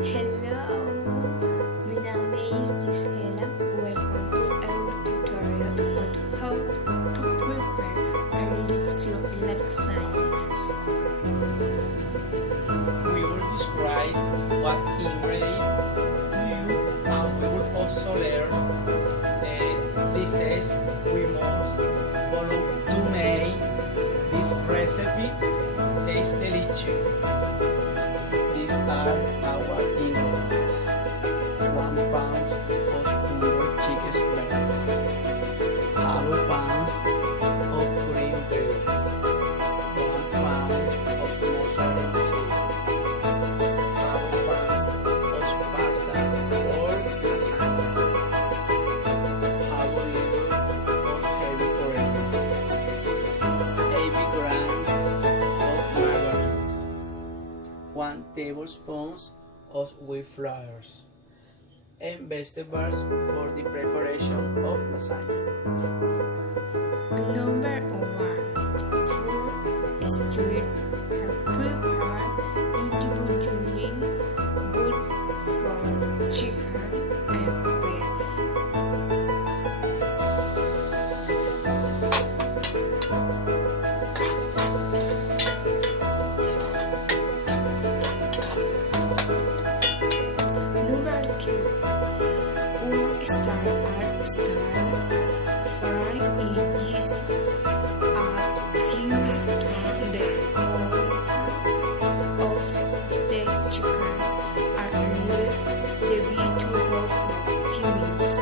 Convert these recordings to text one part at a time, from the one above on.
Hello, my name is Gisela. Welcome to our tutorial on how to prepare a illusion lasagna. We will describe what ingredient to use and we will also learn these days we must follow to make this recipe taste delicious. These are our ingredients: 1 pound of pure chicken breast, half pound of green bread, 1 pound of mozzarella cheese, half pound of pasta for lasagna, half liter of heavy cream, 80 grams of margarine, 1 tablespoon of wheat flours, and vegetables for the preparation of lasagna. Number 1. Food street are prepared individually both for chicken and beef. Number 2. Work style are style fry in yeast. Add teams to the quarter of the chicken and leave the meat to roll for 10 minutes.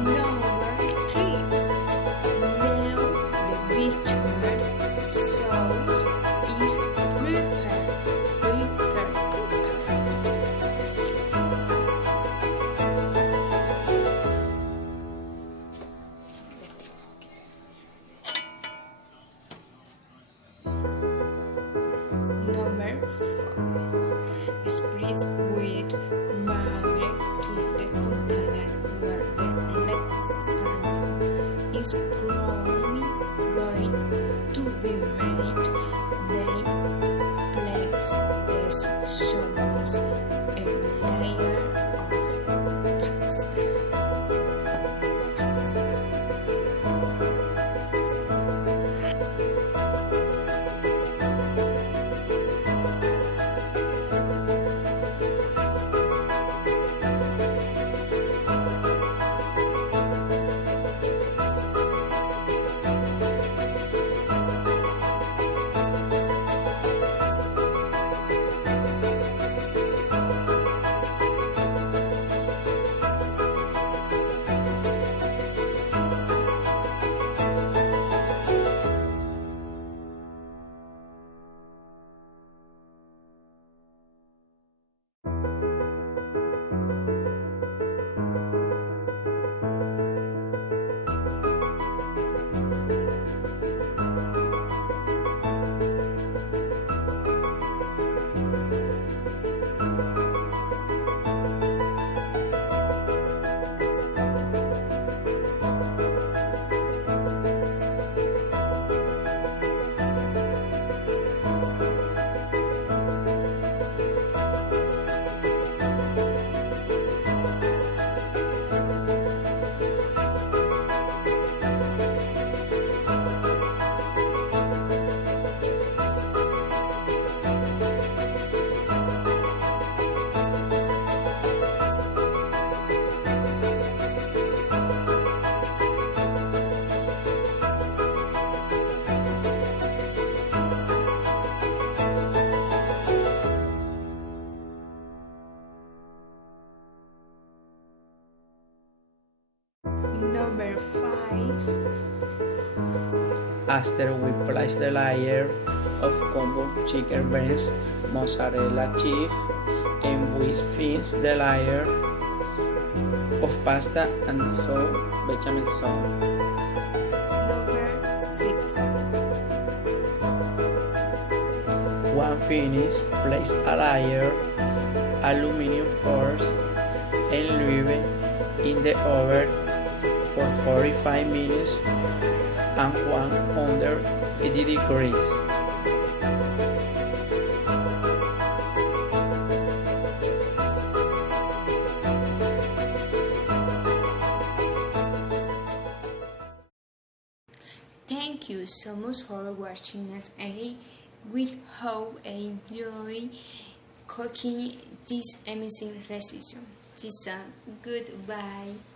Number 3. Now the mixture sauce is prepared. Number 4. Spread with marinade to the container where the lasagna is probably going to be made. Then place the sauce and layer of After we place the layer of combo chicken breast, mozzarella cheese, and we finish the layer of pasta and bechamel sauce. Number 6. When finished, place a layer aluminum foil and leave it in the oven for 45 minutes and 180 degrees. Thank you so much for watching us. We hope you enjoy cooking this amazing recipe. Goodbye.